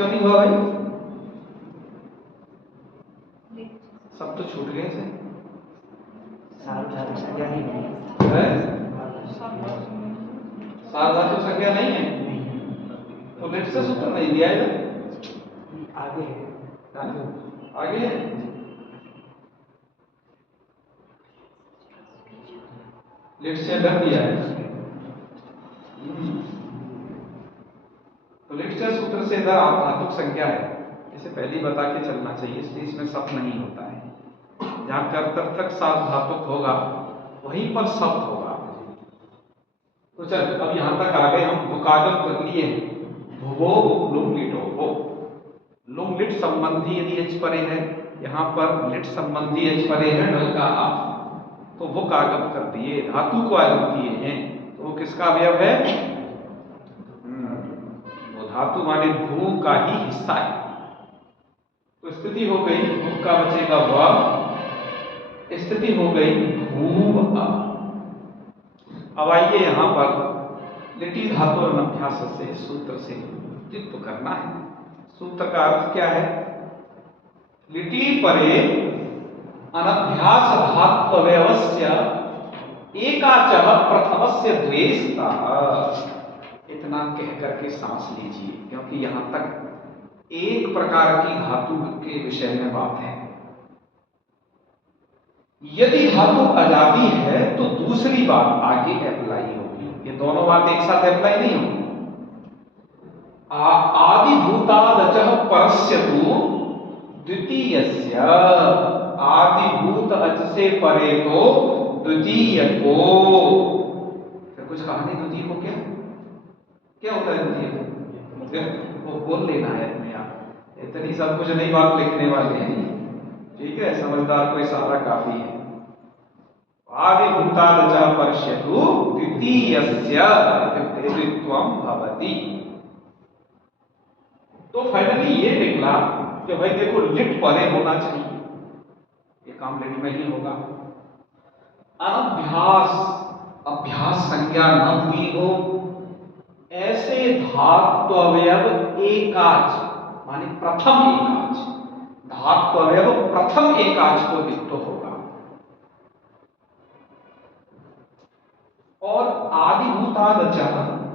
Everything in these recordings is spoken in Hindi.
क्यों नहीं हुआ भाई? सब तो छूट गए थे। सार्वधातुक संज्ञा नहीं बनी है? सार्वधातुक संज्ञा नहीं है तो लिट से सूत्र नहीं दिया है। आगे है आगे है लिट से लग दिया है। तो लिट से सूत्र से इधर धातुक संज्ञा है, इसे पहले ही बता के चलना चाहिए, इसलिए इसमें शब्द नहीं होता है। जहां कर्तव्य तक सार्वधातुक होगा वहीं पर शब्द होगा। तो चल अब यहां तक आ गए हम, भूकागम कर लिए हैं। भुवो लुंग लिटो हो, लुंग लिट संबंधी यदि एच परे है, यहाँ पर लिट संबंधी एच परे है ढल का आ, तो वो कागम कर दिए, धातु को आगम किए हैं। तो वो किसका अवयव है? वो धातु माने भू का ही हिस्सा है। तो स्थिति हो गई भू का बचेगा व, स्थिति हो गई भूव अ। अब आइए यहां पर लिटी धातु अनभ्यास से सूत्र से द्वित्व करना है। सूत्र का अर्थ क्या है? लिटी परे अनभ्यास धात्वयवस्य एकाचः प्रथमस्य द्वेष्टः। इतना कह करके सांस लीजिए, क्योंकि यहां तक एक प्रकार की धातु के विषय में बात है। यदि धातु अजादी है तो दूसरी बात आगे अप्लाई होगी। ये दोनों बात एक साथ अप्लाई नहीं होगी। आदिभूतादचः परस्य तु द्वितीयस्य, आदिभूत अच से परे तो द्वितीय को। फिर कुछ कहा नहीं द्वितीय को क्या क्या होता है? द्वितीय को वो बोल लेना है अपने आप, इतनी सब कुछ नहीं बात लिखने वाले हैं, ठीक है? समझदार को इशारा काफी है। आदिभूतादचः परस्य तु द्वितीयस्य द्वित्वं भवति। तो फाइनली ये निकला कि भाई देखो लिट परे होना चाहिए, ये काम लिट में ही होगा। अनभ्यास अभ्यास संज्ञा न हुई हो, ऐसे धात्वयव एकाच माने प्रथम एकाच, धात्वयव प्रथम एकाच को दिक्तो होगा। और आदिभूतादचः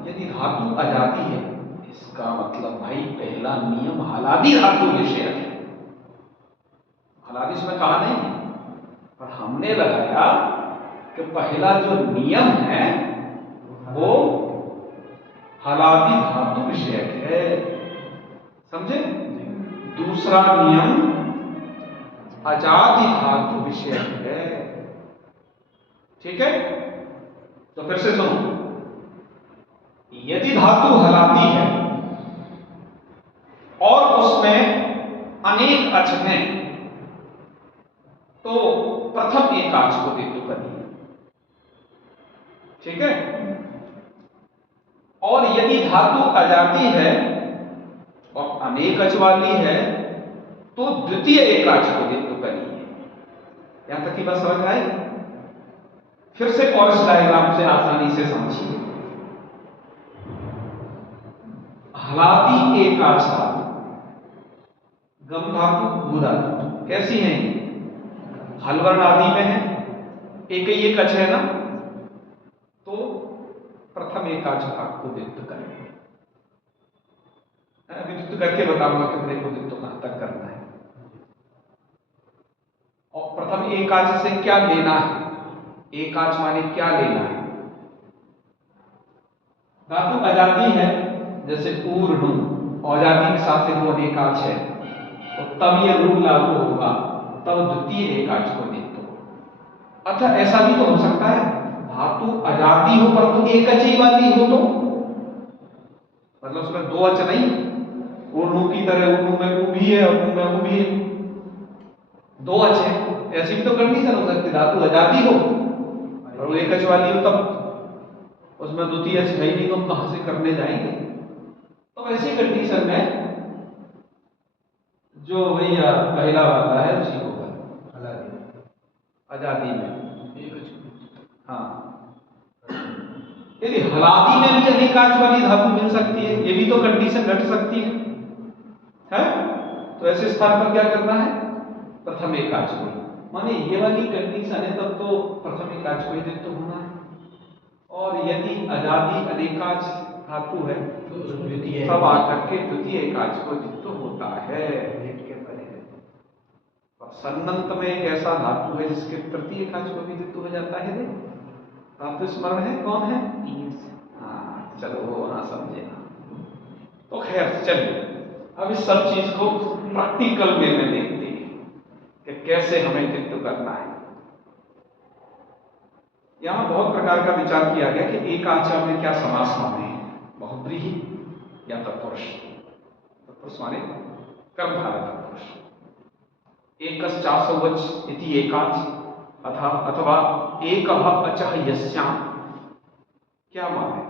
यदि धातु अजाती है, इसका मतलब भाई पहला नियम हलादि धातु विषयक है। हलादि इसमें कहा नहीं है, पर हमने लगाया कि पहला जो नियम है वो हलादि धातु विषयक है, समझे? दूसरा नियम अजादि धातु विषयक है, ठीक है? तो फिर से सुनो, यदि धातु हलादी है और उसमें अनेक अच हैं, तो प्रथम एकाच को दिक्तो करिए, ठीक है? और यदि धातु अजाती है और अनेक अच वाली है, तो द्वितीय एकाच को दिक्तो करिए। यहां तक की बात समझ आई? फिर से कोरस डायग्राम से आसानी से समझिए। हलादी एकाच धातु, गम धातु, भू धातु कैसी है? हलवर्ण आदि में है, एक ही एक अच है ना, तो प्रथम एकाच भाग को दिक्तो करेंगे। अभी दिक्तो करके बताऊंगा कितने को दिक्तो कहां तक करना है। और प्रथम एकाच से क्या लेना है? एकाच माने क्या लेना है? धातु अजाती है, जैसे ऊर नु औजाती के साथ वो एकाच है, तो तब ये रूप लागू होगा, तब द्वितीय एकाच को दिक्तो। अच्छा ऐसा भी तो हो सकता है धातु अजाती हो परंतु एक अच ही वाली हो, तो मतलब उसमें दो अच नहीं, ऊर्णु की तरह ऊर्णु में ऊ भी है और ऊ में ऊ भी है, दो अच है, ऐसी भी तो कंडीशन हो सकती। धातु अजाती हो और वो एक अच वाली हो, तब उसमें द्वितीय अच है ही नहीं, तो हम कहां से करने जाएंगे? तो ऐसी कंडीशन में जो भैया पहला वाला है उसी को आजादी में एक अच। हाँ, यदि हलादी में भी अनेकाच वाली धातु मिल सकती है, ये भी तो कंडीशन घट सकती है। है। तो ऐसे स्थान पर क्या करना है, प्रथम एकाच को, माने ये वाली कंडीशन है तब तो प्रथम एकाच को ही द्वित्व होना है। और यदि अजादि अनेकाच धातु है तो द्वितीय तब आकर के द्वितीय एकाच को द्वित्व होता है। भेद के परे और सन्नंत में एक ऐसा धातु है जिसके तृतीय एकाच को भी द्वित्व हो जाता है। रे धातु स्मरण है कौन है? हाँ चलो वो हाँ समझे ना। तो खैर चलिए अब इस सब चीज को प्रैक्टिकल वे में देखते हैं कि कैसे हमें द्वित्व करना है। यहां बहुत प्रकार का विचार किया गया कि एकाचा में क्या समास माने, बहुब्रीहि या तत्पुरुष। तत्पुरुष माने कर्मधारय तत्पुरुष। एकश्चासौवच इति एकाच अथवा एकः अचः यस्याम्, क्या माने?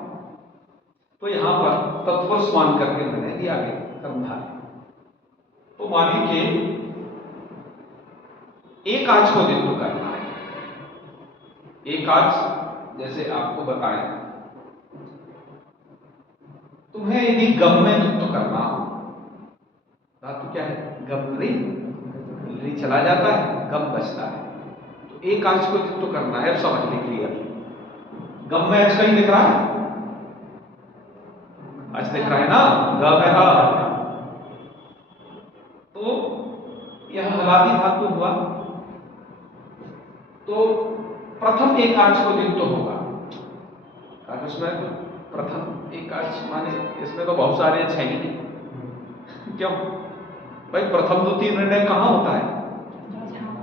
तो यहां पर तत्पुरुष मान करके मैंने दिया गया कर्मधारय। तो माने कि एकाच को द्वित्व करना है। एकाच जैसे आपको बताएं, तुम्हें यदि गम में द्वित्व करना हो, धातु क्या है? गम री चला जाता है, गम बचता है, तो एकाच को द्वित्व करना है। अब समझ ली क्लियर। गम में अच कहीं दिख रहा है, अच दिख रहा है ना, ग में हा, तो यह हलादी धातु हुआ, तो प्रथम एकाच को द्वित्व होगा। उसमें तो प्रथम एकाच माने इसमें तो बहुत सारे अच्छे ही नहीं। क्यों भाई? प्रथम द्वितीय निर्णय कहाँ होता है?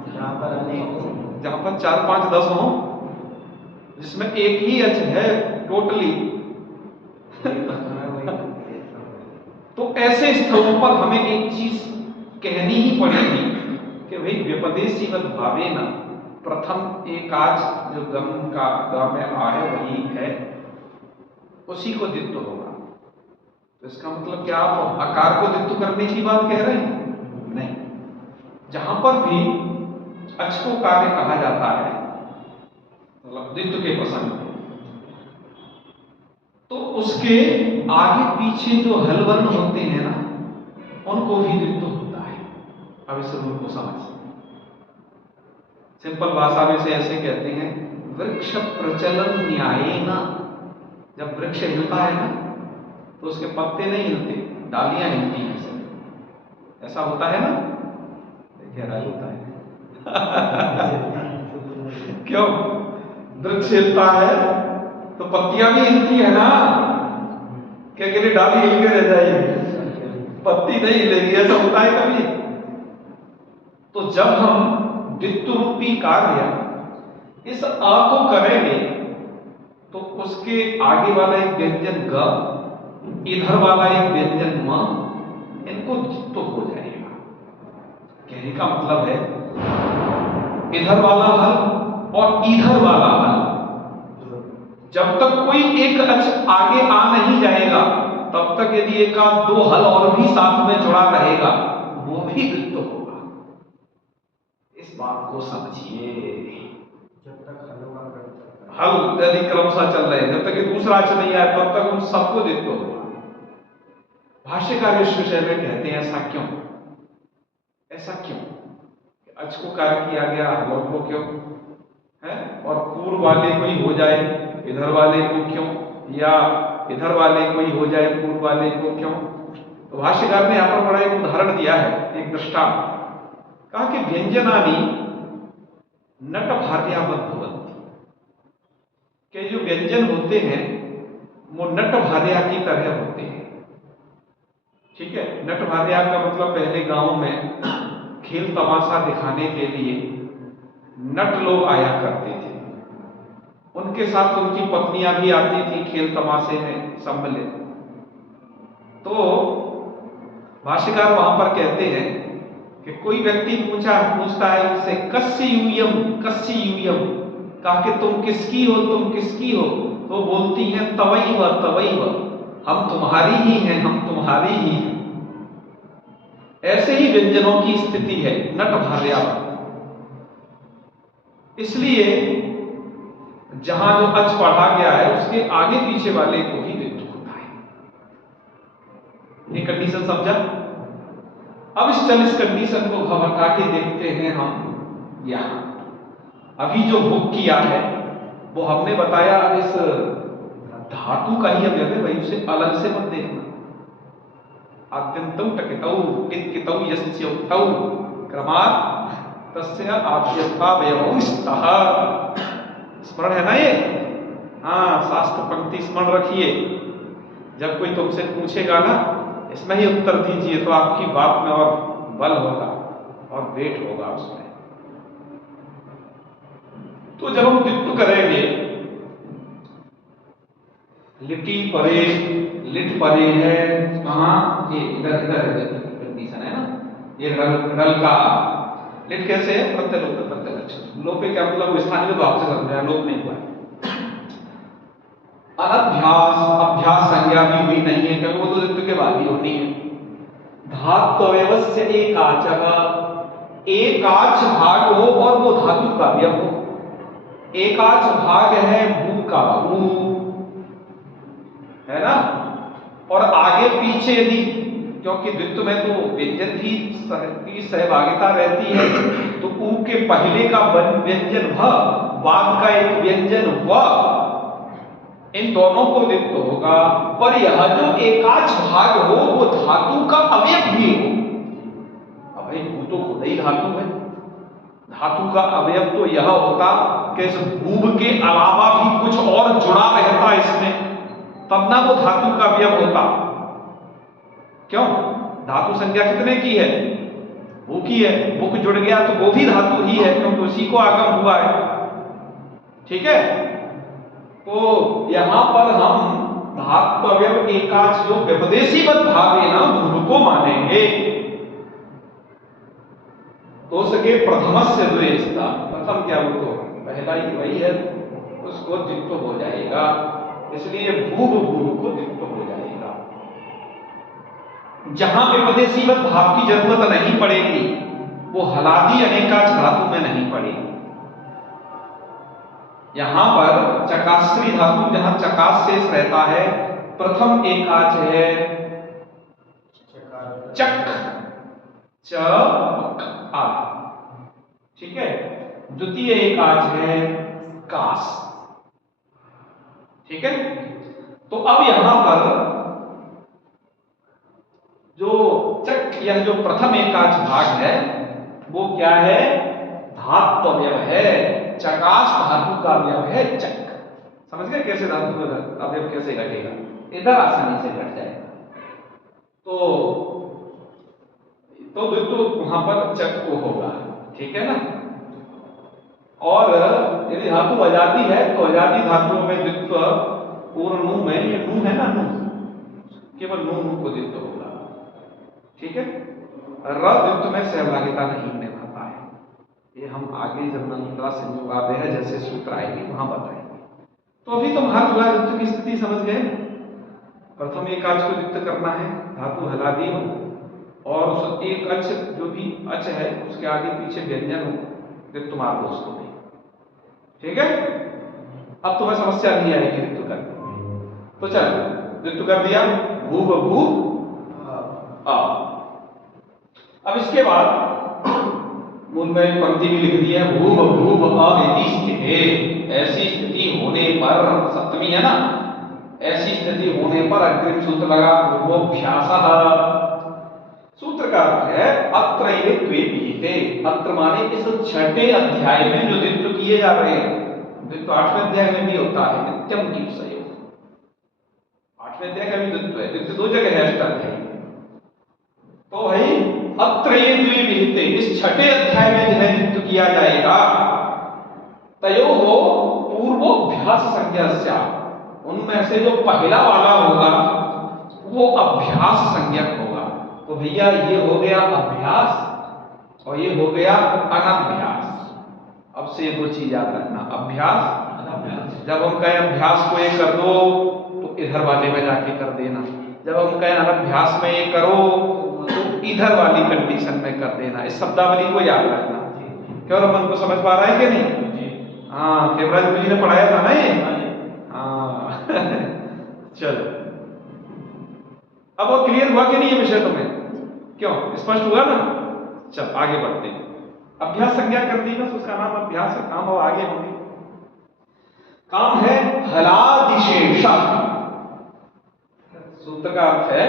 जहाँ पर अनेक, जहां पर 4 5 10 हो, जिसमें एक ही अच है टोटली। तो ऐसे स्थलों पर हमें एक चीज कहनी ही पड़ेगी कि भाई व्यपदेशीवत भावेन प्रथम एकाच जो गम का ग में आ है वही है, उसी को द्वित्व होगा। तो इसका मतलब क्या आप आकार को द्वित्व करने की बात कह रहे हैं? नहीं। जहां पर भी अच को कार्य कहा जाता है, मतलब द्वित्व के प्रसंग में, तो उसके आगे पीछे जो हल वर्ण होते हैं ना, उनको भी द्वित्व होता है। अब इस रूल को समझ, सिंपल भाषा में से ऐसे कहते हैं, वृक्ष प्रचलन न्यायेन, जब वृक्ष हिलता है ना तो उसके पत्ते नहीं हिलते, डालियां हिलती हैं सिर्फ। ऐसा होता है ना? गहरा होता है। क्यों? वृक्ष हिलता है तो पत्तियां भी हिलती है ना, क्या कह रही? डाली हिल के रह जाएगी, पत्ती नहीं हिलेगी। ऐसा होता है कभी? तो जब हम द्वित्व रूपी कार्य इस आ को करेंगे तो उसके आगे वाला एक व्यंजन ग, इधर वाला एक व्यंजन म, इनको द्वित्व हो जाएगा। कहने का मतलब है इधर वाला हल और इधर वाला हल, जब तक कोई एक अक्ष आगे आ नहीं जाएगा तब तक यदि एक आध दो हल और भी साथ में जुड़ा रहेगा वो भी द्वित्व होगा। इस बात को समझिए। जब तक हल यदि क्रमशः चल रहे हैं, जब तक ये दूसरा अक्ष नहीं आया तब तक उन सबको द्वित्व होगा। भाष्यकार इस विषय में कहते हैं ऐसा क्यों? ऐसा क्यों? अक्ष को कार्य किया गया, हलों को क्यों है? और पूर्व वाले कोई हो जाए इधर वाले को क्यों, या इधर वाले कोई हो जाए पूर्व वाले को क्यों? तो भाष्यकार ने यहाँ पर बड़ा एक उदाहरण दिया है, एक दृष्टांत। कहा कि व्यंजनादि नट भार्यावत भवन्ति, के जो व्यंजन होते हैं वो नट भार्या की तरह होते हैं। ठीक है? नट भार्या का मतलब पहले गांव में खेल तमाशा दिखाने के लिए नट लोग आया करते थे, उनके साथ उनकी पत्नियां भी आती थी खेल तमाशे में सम्मिलित। तो भाष्यकार वहां पर कहते हैं कि कोई व्यक्ति पूछता है उनसे कस्य यूयम, कहा कि तुम किसकी हो, तुम किसकी हो? तो बोलती हैं तवैव तवैव, हम तुम्हारी ही हैं, हम तुम्हारी ही हैं। ऐसे ही व्यंजनों की स्थिति है नट भार्या। इसलिए जहां जो अच पढ़ा गया है उसके आगे पीछे वाले को ही द्वित्व होता है। ये कंडीशन समझा? अब इस कंडीशन को घबरा के देखते हैं हम यहां। अभी जो बुक किया है वो हमने बताया इस धातु का ही अवयव है, वही उसे अलग से मत देखना। आद्यंतौ टकितौ कितकितौ यस्य उक्तौ क्रमात् तस्य आद्यंतावयवौ स्तः। स्मरण है ना ये? हाँ, शास्त्र पंक्ति स्मरण रखिए। जब कोई तुमसे पूछेगा ना, इसमें ही उत्तर दीजिए, तो आपकी बात में और बल होगा और वेट होगा उसमें। तो जब हम द्वित्व करेंगे, लिटी परे, लिट परे है कहाँ? ये इधर इधर कंडीशन है ना, ये रल का लिट कैसे है? प्रत्यलोप प्रत्यलक्षण। लोप क्या मतलब? स्थानीय भाव से समझा, लोप नहीं हुआ। अनभ्यास अभ्यास संज्ञा भी हुई नहीं है, क्योंकि वो तो द्वित्व के बाद ही होनी है। धात्वयवस्य एकाचः, एकाच भाग हो और वो धातु का अवयव हो। एकाच भाग है भू का, भू है ना, और आगे पीछे यदि, क्योंकि द्वित्व में तो व्यंजन की सहभागिता रहती है, तो ऊ के पहले का व्यंजन भ, बाद का एक व्यंजन व, इन दोनों को द्वित्व होगा। पर यह जो एकाच भाग हो वो धातु का अवयव भी हो। अब भाई भू तो खुद ही धातु है, धातु का अवयव तो यह होता कि इस भूभ के अलावा भी कुछ और जुड़ा रहता इसमें, तब ना वो धातु का अवयव होता। क्यों? धातु संज्ञा कितने की है? भू की है। बुक जुड़ गया तो वो भी धातु ही है, क्योंकि उसी को आगम हुआ है। ठीक है? तो यहां पर हम धातु अवयव एकाच जो व्यपदेशी मत भाग है ना, भूभ को मानेंगे। तो सके प्रथमस्य द्वेष्टा, प्रथम क्या हो तो पहला ही वही है, उसको द्वित्व हो जाएगा, इसलिए भूभ भूभ को द्वित्व हो जाएगा। जहां व्यपदेशी मत भाव की जरूरत नहीं पड़ेगी, वो हलादी अनेकाच धातु में नहीं पड़ेगी। यहां पर चकाश्री धातु, जहां चकाश शेष रहता है, प्रथम एकाच है चक, च आ, ठीक है। द्वितीय एकाच है कास, ठीक है। तो अब यहां पर जो चक, यह जो प्रथम एकाच भाग है वो क्या है? धातु अवयव है, चकाश धातु का अवयव है चक। समझ गए कैसे धातु का अवयव कैसे घटेगा? इधर आसानी से घट जाएगा। तो द्वित्व वहां पर चक को होगा, ठीक है ना। और यदि धातु अजादी है तो अजादी धातुओं में द्वित्व पूर्ण नु में, ये नु है ना, नु केवल नु को द्वित्व होगा, ठीक है। र द्वित्व में सहभागिता नहीं निभाता है, ये हम आगे जब मंत्रा संयोग आते हैं जैसे सूत्र आएंगे वहां बताएंगे। तो अभी तुम हर जुड़ा द्वित्व की स्थिति समझ गए। प्रथम एकाच को द्वित्व करना है, धातु हलादी हो और उस एक अच जो भी अच है उसके आगे पीछे व्यंजन हो, द्वित्व मार दो उसको भी, ठीक है। अब तुम्हें समस्या नहीं आएगी द्वित्व करने। तो चल द्वित्व कर दिया, भू बभू आ। अब इसके बाद मूल में पंक्ति भी लिख दी है, भू बभू अवेदी स्थिति, ऐसी स्थिति होने पर, सप्तमी है ना, ऐसी स्थिति होने पर अग्रिम सूत्र लगा पूर्वोभ्यासः। सूत्र का अर्थ है अत्र द्वे, अत्र माने इस छठे अध्याय में जो द्वित्व किए जा रहे हैं, द्वित्व 8वें अध्याय में भी होता है, नित्यम कीपसयोग, 8वें अध्याय का भी द्वित्व है, द्वित्व दो जगह है अष्टाध्यायी में। तो भाई अत्र द्वे विहिते, इस छठे अध्याय में जिन्हें द्वित्व किया जाएगा, तयो हो पूर्वोभ्यास संज्ञा, उनमें से जो पहला वाला होगा वो अभ्यास संज्ञक होगा। तो भैया ये हो गया अभ्यास और ये हो गया अनभ्यास। अब से दो चीज याद रखना, अभ्यास अनभ्यास। जब हम कहें अभ्यास को ये कर दो तो इधर वाले में जाके कर देना, जब हम कहें अनभ्यास में ये करो तो इधर वाली कंडीशन में कर देना। इस शब्दावली को याद रखना। क्यों रमन को समझ पा रहा है कि नहीं? हाँ, केवराज गुरु जी ने पढ़ाया था ना ये। हाँ चलो, अब वो क्लियर हुआ कि नहीं ये विषय तुम्हें क्यों? स्पष्ट हुआ ना? चल आगे बढ़ते हैं। अभ्यास संज्ञा कर दी बस, उसका नाम अभ्यास है। काम अब आगे होंगे। काम है हलादिशेष। सूत्र का अर्थ है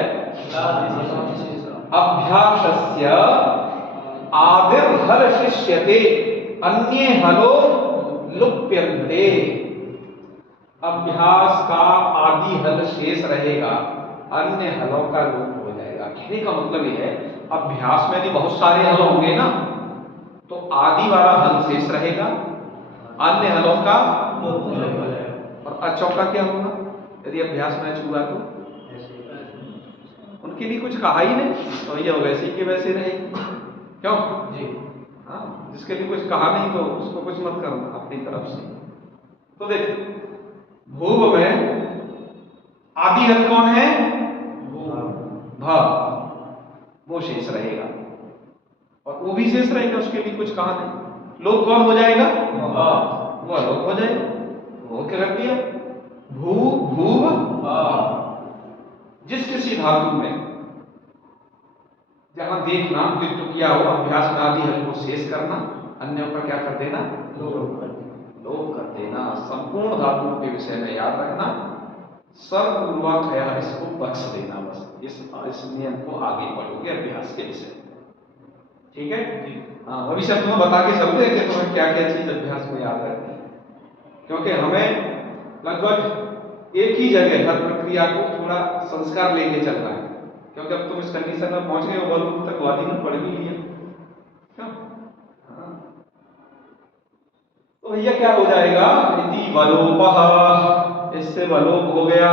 अभ्यासस्य आदिर्हल शिष्यते अन्ये हलो लुप्यन्ते। अभ्यास का आदि हल शेष रहेगा, अन्य हलों का लोप हो जाएगा। कहने का मतलब यह है अभ्यास में भी बहुत सारे हल होंगे ना, तो आदि वाला हल शेष रहेगा, अन्य हलों का और अचों का क्या होगा यदि अभ्यास मैच हुआ तो? उनके लिए कुछ कहा ही नहीं, तो ये वैसे के वैसे रहे। क्यों जी? हाँ, जिसके लिए कुछ कहा नहीं तो उसको कुछ मत करना अपनी तरफ से। तो देख भूव में आदि हल कौन है? भ, वो शेष रहेगा और वो भी शेष रहेगा, उसके लिए कुछ कहा नहीं। लोप कौन हो जाएगा? वो अलोप हो जाएगा। वो क्या कर दिया? भू भूव। जिस किसी धातु में जहां देखना द्वित्व किया हो, अभ्यास में आदि हल को शेष करना, अन्यों पर क्या कर देना? लोप कर देना। संपूर्ण धातुओं के विषय में याद रखना, सर्वपूर्वाख्या इसको बख्श देना। बस इस नियम को आगे बढ़ोगे अभ्यास के विषय। ठीक है? हाँ, अभी सब तुम्हें बता के चलते हैं कि तुम्हें क्या क्या चीज अभ्यास में याद रखनी है, क्योंकि हमें लगभग एक ही जगह हर प्रक्रिया को थोड़ा संस्कार लेके चलना है। क्योंकि अब तुम इस कंडीशन में पहुंच गए हो, बल तक वादी में पढ़ भी लिया। क्यों? हाँ। तो भैया क्या हो जाएगा? इति वलोपः, इससे वलोप हो गया।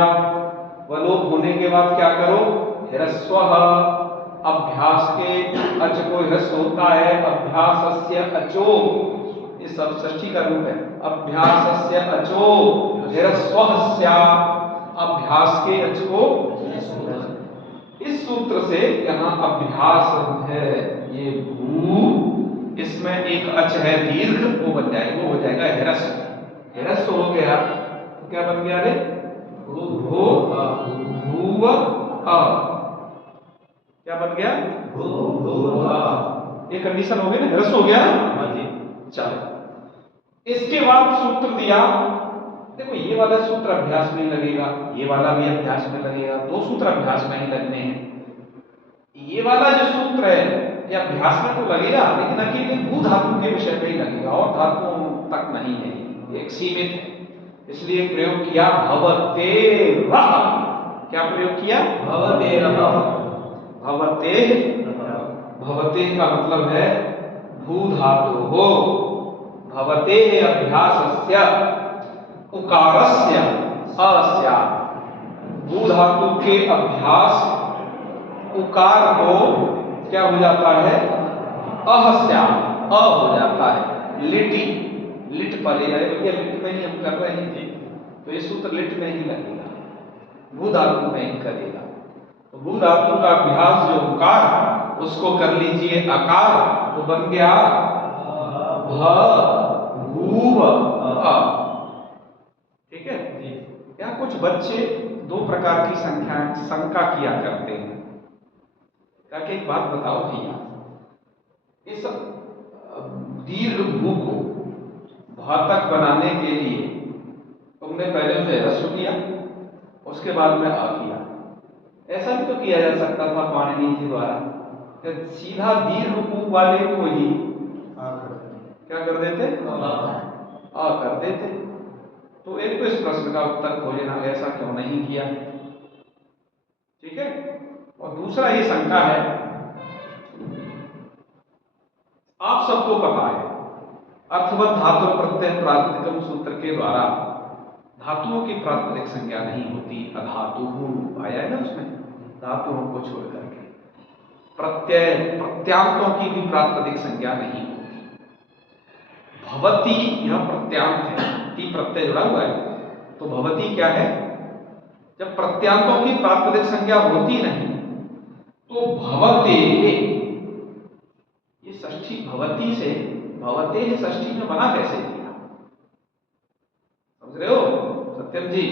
वलोप होने के बाद क्या करो? ह्रस्वः, अभ्यास के अच को ह्रस्व होता है। अभ्यासस्य अचो, ये सब षष्ठी का रूप है। अभ्यासस्य अचो ह्रस्वः स्यात्, अभ्यास के अच को। इस सूत्र से यहाँ अभ्यास है ये भू, इसमें एक अच है दीर्घ, वो बन जाएगा, वो हो जाएगा ह्रस्व। ह्रस्व हो गया तो क्या बन गया रे? भूव अ। क्या बन गया? ये कंडीशन हो गई ना, ह्रस्व हो गया। चलो इसके बाद सूत्र दिया। देखो ये वाला सूत्र अभ्यास में ही लगेगा, ये वाला भी अभ्यास में लगेगा, दो सूत्र अभ्यास में ही लगने हैं। ये वाला जो सूत्र है ये अभ्यास में तो लगेगा, लेकिन अकेले भू धातु के विषय में ही लगेगा और धातुओं तक नहीं है, एक सीमित है। इसलिए प्रयोग किया भवतेरः। क्या प्रयोग किया? भवतेरः। भवते, भवते का मतलब है भू धातु हो। भवते अभ्यासस्य उकारस्य अस्या, भू धातु के अभ्यास उकार को क्या हो जाता है? अहस्या, अ हो जाता है। लिटि, लिट पर है, ये लिट में ही हम कर रहे हैं, तो ये सूत्र लिट में ही लगेगा, भू धातु में ही करेगा। तो भू धातु का अभ्यास जो उकार, उसको कर लीजिए अकार, तो बन गया भ भूव अ। ठीक है? क्या कुछ बच्चे दो प्रकार की शंका किया करते हैं। क्या कि एक बात बताओ भैया, इस दीर्घ भू को भातक बनाने के लिए तुमने पहले उसे ह्रस्व किया, उसके बाद में आ किया। ऐसा भी तो किया जा सकता था पाणिनि के द्वारा, सीधा दीर्घ भू वाले को ही क्या कर देते? आ कर देते। तो एक तो इस प्रश्न का उत्तर खोजना, ऐसा क्यों नहीं किया? ठीक है? और दूसरा ये शंका है, आप सबको पता है अर्थवत धातु प्रत्यय प्रातिपदिकम सूत्र के द्वारा धातुओं की प्रातिपदिक संज्ञा नहीं होती। अधातु आया है ना उसमें, धातुओं को छोड़ करके प्रत्यय प्रत्यांतों की भी प्रातिपदिक संज्ञा नहीं होती। भवती यह प्रत्यांत है, ती प्रत्यय जुड़ा हुआ है, तो भवती क्या है? जब प्रत्यांतों की प्रातिपदिक संज्ञा होती नहीं तो भवते, ये षष्ठी भवती से भवते षष्ठी में बना कैसे दिया? समझ रहे हो सत्यम जी?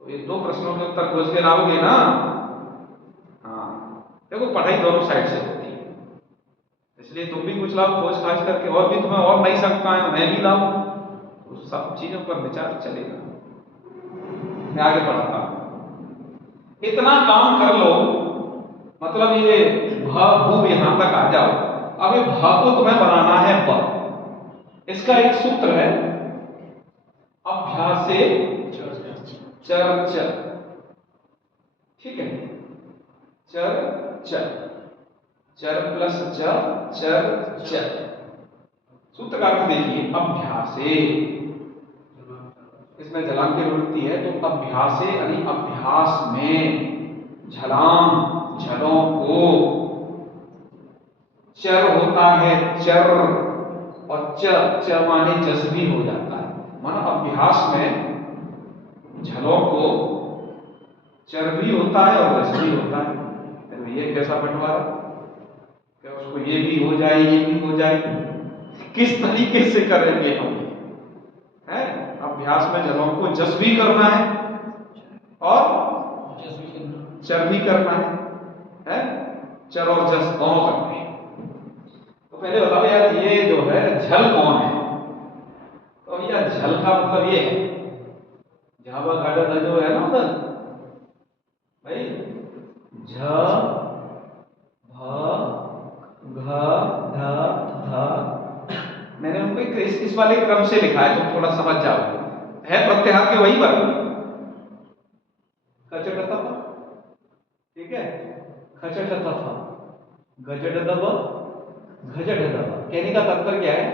तो ये दो प्रश्नों के उत्तर खोज के लाओगे ना? हाँ, देखो पढ़ाई दोनों साइड से होती है, इसलिए तुम भी कुछ लाओ खोज खाज करके, और भी तुम्हें और नई शंकाएं मैं भी लाऊं, तो सब चीजों पर विचार चलेगा। मैं आगे बढ़ाता हूं। इतना काम कर लो, मतलब ये भ भू यहां तक आ जाओ। अब ये भ को तुम्हें बनाना है ब। इसका एक सूत्र है अभ्यासे चर चर, ठीक है, चर चर, चर प्लस च चर चर। सूत्र का अर्थ देखिए, अभ्यासे, इसमें जलांग की प्रवृत्ति है, तो अभ्यासे यानी अभ्यास में, झलांग झलों को, चर होता है चर, और च माने जस भी हो जाता है, माना अभ्यास में झलों को चर भी होता है और जस भी होता है। तो ये कैसा बंटवारा, क्या उसको ये भी हो जाए ये भी हो जाए, किस तरीके से करेंगे हम? है अभ्यास में झलों को जस भी करना है और चर भी करना है, चर और जस दोनों करना है। तो पहले बताओ यार, ये जो है झल कौन है? तो यार झल का मतलब ये है, जहां पर घट जो है ना उधर भाई, झ भ घ ढ ध, मैंने उनको इस वाले क्रम से लिखा है, तुम थोड़ा समझ जाओ, है प्रत्याहार के वही वर्ग, खचट तप, ठीक है, खचट तप, गजट दब, घजट दब। कहने का तात्पर्य क्या है?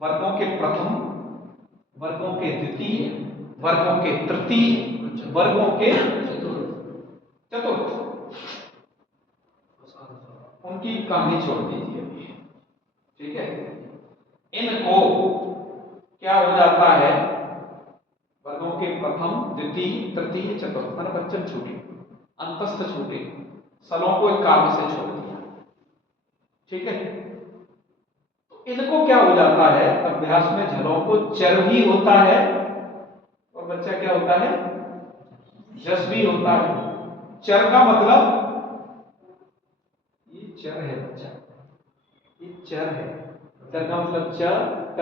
वर्गों के प्रथम, वर्गों के द्वितीय, वर्गों के तृतीय, वर्गों के चतुर्थ, उनकी कहानी छोड़ दीजिए अभी, ठीक है। इनको क्या हो जाता है? वर्गों के प्रथम, द्वितीय, तृतीय, चतुर्थ, माने पंचम छूटे, अंतस्थ छूटे, सलों को एक काव्य से छोड़ दिया, ठीक है। तो इनको क्या हो जाता है? अभ्यास में झलों को चर भी होता है और बच्चा क्या होता है? जस भी होता है। चर का मतलब ये चर है बच्चा, ये चर है। चर का मतलब च ट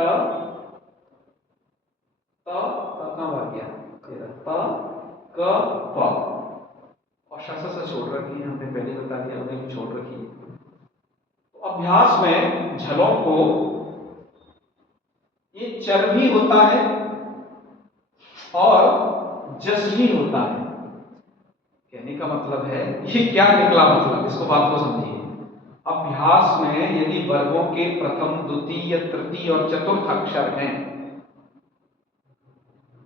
त कहां भाग गया? त क प, और श से छोड़ रखी है हमने, पहले बता दिया, उन्हें भी छोड़ रखी है। तो अभ्यास में झलों को ये चर भी होता है और जस भी होता है। कहने का मतलब है, ये क्या निकला मतलब, इसको बात को समझिए। अभ्यास में यदि वर्गों के प्रथम, द्वितीय, तृतीय और चतुर्थ अक्षर हैं,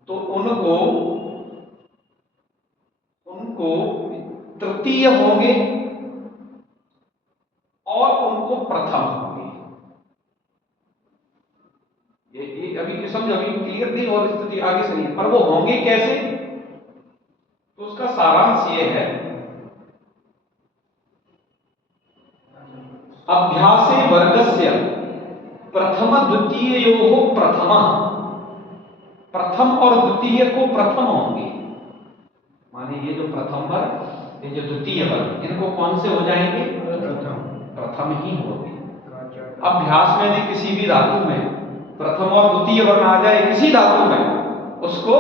तो उनको तृतीय होंगे और उनको प्रथम होंगे। ये अभी समझो, अभी क्लियर नहीं और स्थिति आगे से नहीं, पर वो होंगे कैसे? तो उसका सारांश ये है, अभ्यासे वर्गस्य प्रथम द्वितीयोः प्रथमः, प्रथम और द्वितीय को प्रथम होंगे, माने ये जो प्रथम वर्ग, ये जो द्वितीय वर्ग, इनको कौन से हो जाएंगे? प्रथम ही होंगे। अभ्यास में यदि किसी भी धातु में प्रथम और द्वितीय वर्ण आ जाए, किसी धातु में, उसको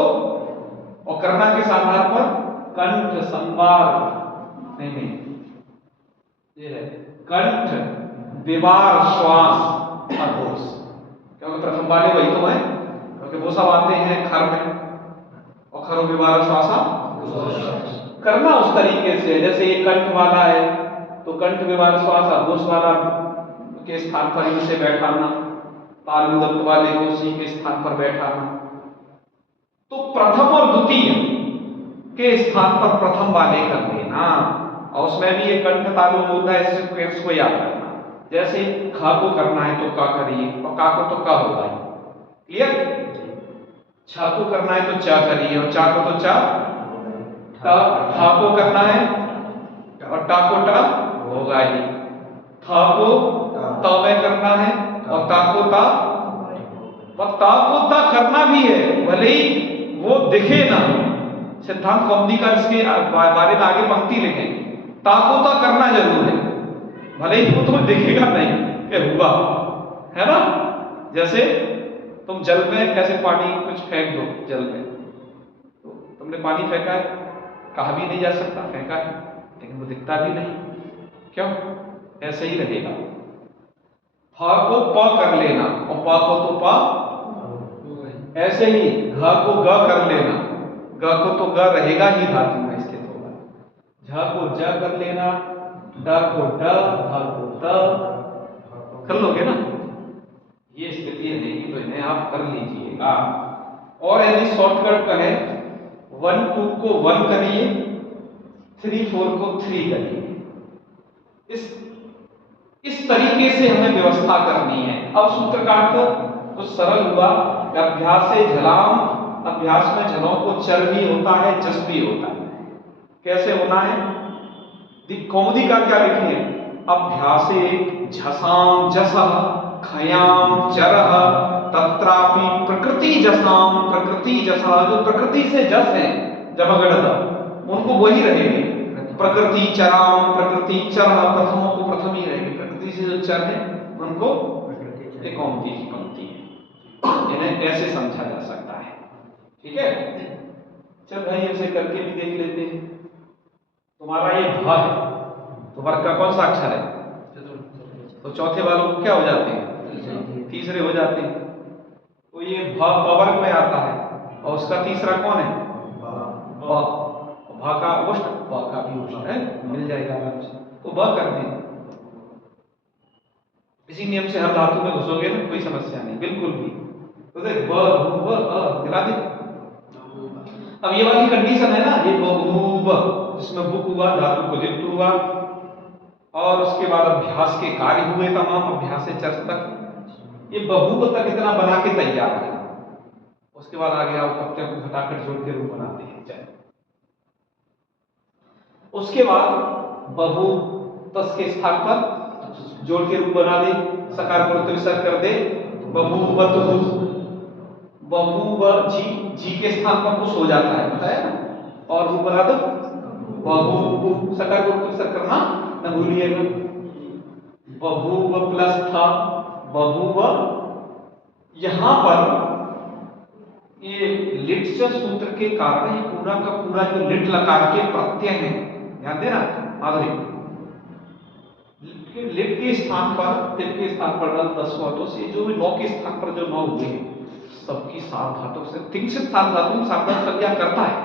और करना किस आधार पर? कंठ, संवार, नहीं ये है कंठ, विवार, श्वास और घोष, क्योंकि प्रथम वाले वही तो है, क्योंकि वो सब आते हैं खर में, और खरो विवार श्वासा करना उस तरीके से, जैसे ये कंठ वाला है तो कंठ विवार श्वासा, घोष वाला के स्थान पर इसे बैठाना, तालु दत्त वाले को उसी के स्थान पर बैठाना। तो प्रथम और द्वितीय के स्थान पर प्रथम वाले कर देना, और उसमें भी ये कंठ तालु होता है, इसको याद रखना। जैसे ख को करना है तो का करिए, और का को तो का होगा, क्लियर। छ को करना है तो चा करिए, और चा को तो चा, ठा को करना है और टा को टा होगा ही, था को ता में करना है और ता को ता, और ता को ता करना भी है, भले ही वो दिखे ना। सिद्धांत कौमुदी का इसके बारे में आगे पंक्ति लिखें, ताकोता करना जरूर है, भले ही वो तुम्हें दिखेगा नहीं कि हुआ, है ना। जैसे तुम जल में ऐसे पानी कुछ फेंक दो जल में, तो तुमने पानी फेंका है, कहा भी नहीं जा सकता फेंका है, लेकिन वो दिखता भी नहीं, क्यों? ऐसे ही रहेगा। फा को प कर लेना और पा को तो पा, ऐसे ही घ को ग कर लेना, ग को तो ग रहेगा ही धातु में स्थित होगा, झ को ज कर लेना, ड को ड, ध को द, कर लोगे ना, ये स्थिति रहेगी, तो इन्हें आप कर लीजिएगा। और यदि शॉर्टकट कहें 1 2 को 1 करिए, 3 4 को 3 करिए, इस तरीके से हमें व्यवस्था करनी है। अब सूत्र का अर्थ तो सरल हुआ, अभ्यास से झलाम, अभ्यास में झलों को चर भी होता है, जस भी होता है। कैसे होना है? कौमुदी का क्या लिखिए? अभ्यासे झसाम जसः खयाम चरः तत्रापि प्रकृति जसाम प्रकृति जसः, जो प्रकृति से जस है जबगढ़ उनको वही रहेंगे, प्रकृति चराम प्रकृति चरः, प्रथमों को प्रथम ही रहेंगे, प्रकृति से जो चर है उनको कौमुदी की पंक्ति है। इन्हें ऐसे समझा जा सकता है, ठीक है। चल भाई ऐसे करके भी देख लेते हैं। तुम्हारा ये भ है, तो वर्ग का कौन सा अक्षर है? तो चौथे वालों को क्या हो जाते हैं? तीसरे हो जाते हैं। तो ये भ वर्ग में आता है, और उसका तीसरा कौन है? भ का ओष्ठ, ब का भी ओष्ठ है, मिल जाएगा आराम से, तो ब कर दें। इसी नियम से हर धातु में घुसोगे ना, कोई समस्या नहीं बिल्कुल भी। तो देख ब भू ब मिला दे। अब ये वाली कंडीशन है ना, ये ब जिसमें बुक हुआ, धातु को लिप्त हुआ, और उसके बाद अभ्यास के कार्य हुए तमाम, अभ्यास से चर्च तक, ये बहूब तक इतना बना के तैयार है। उसके बाद आगे आओ प्रत्यय को घटाकर जोड़ के रूप बनाते हैं। चल उसके बाद बहु तस के स्थान पर जोड़ के रूप बना दे, सकार को विसर्ग कर दे, बहूवत बहूव जी, जी के स्थान पर कुछ हो जाता है, बताया ना, और रूप बना दो बहू, सकार को विसर्ग करना न भूलिएगा। बभूव प्लस था बभूव, यहां पर ये लिट सूत्र के कारण ये पूरा का पूरा जो लिट लकार के प्रत्यय हैं, ध्यान देना माधुरी, लिट के स्थान पर, लिट के स्थान पर 10 वालों से जो भी 9 के स्थान पर जो 9 हुए सबकी सार्वधातुक से तिंशित सार्वधातुक सार्वधातुक संज्ञा करता है,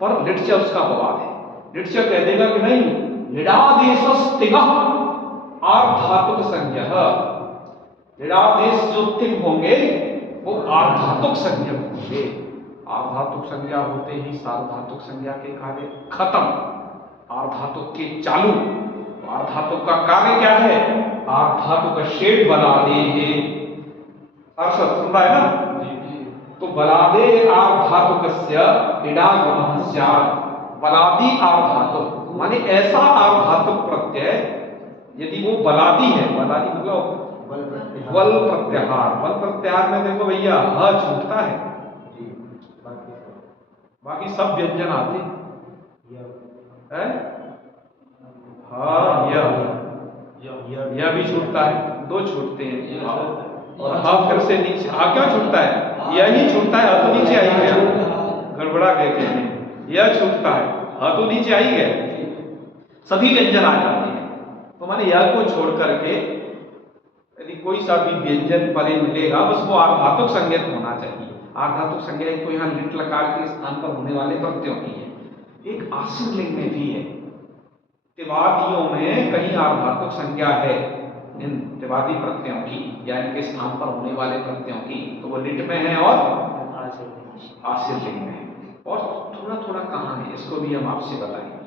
पर लिट से उसका बवाद है। लिट से कह देगा कि नहीं, लिडादेशस्तिगः आर्धातुक संज्ञा, लिडादेश जो तिंग होंगे वो आर्धातुक संज्ञा होंगे। आर्धातुक संज्ञा होते ही सार्वधातुक संज्ञा के कार्य खत्म, आर्धातुक के चालू। आर्धातुक का कार्य क्या है? आर्धातुक शेड बना दे, अर्थ सुन रहा है ना, तो बलादे आर्धातुकस्य इडागमः स्यात्, बलादी आर्धातुक माने ऐसा आर्धातुक प्रत्यय यदि वो बलादी है, बलादी मतलब वल प्रत्याहार, वल प्रत्याहार में देखो भैया ह छूटता है, बाकी सब व्यंजन आते हैं, हाँ यह भी छूटता है, 2 छूटते हैं, और हा फिर से नीचे, हा क्यों छूटता है? यही छूटता है, हा तो नीचे आई गया, गड़बड़ा गए थे, यह छूटता है, हा तो नीचे आई गए, सभी व्यंजन आ जाते हैं। तो माने यह को छोड़ करके यदि कोई सा भी व्यंजन परे मिलेगा बस वो आर्धातुक संज्ञक होना चाहिए। आर्धातुक संज्ञा तो यहाँ लिट लकार के स्थान पर होने वाले प्रत्ययों की है। एक आश्रित लिंग में भी है, तिवादियों में कहीं आर्धातुक संज्ञा है इन तिवादी प्रत्ययों की या इनके स्थान पर होने वाले प्रत्ययों की, तो वो लिट में है और आश्रित लिंग में है। और थोड़ा थोड़ा कहाँ है इसको भी हम आपसे बताएंगे।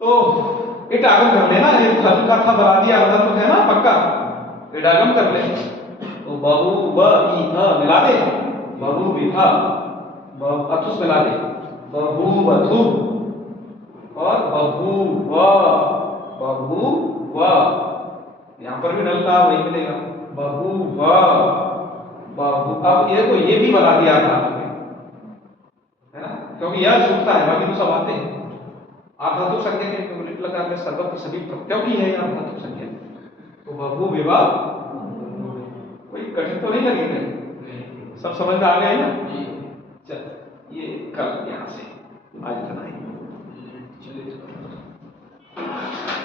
तो इडागम कर लेना, ये धन का था बना दिया, आर्धातुक है ना पक्का, इडागम कर ले। तो बहु व ई थ मिला दे, बहु विधा अथुस मिला दे, बहु वधु और बहु व, बहु व, यहां पर भी डलता वही मिलेगा, बहु व बहु। अब ये भी बना दिया था है ना, क्योंकि यह छूटता है, बाकी तो सब आते हैं। आधातु संज्ञा के लिट लकार में सर्वत्र सभी प्रत्ययों की है या धातु संज्ञा, तो बभू विवाह कोई कठिन तो नहीं लगेगा, सब समझ में आ गए ना। चल ये कल यहाँ से आज इतना ही।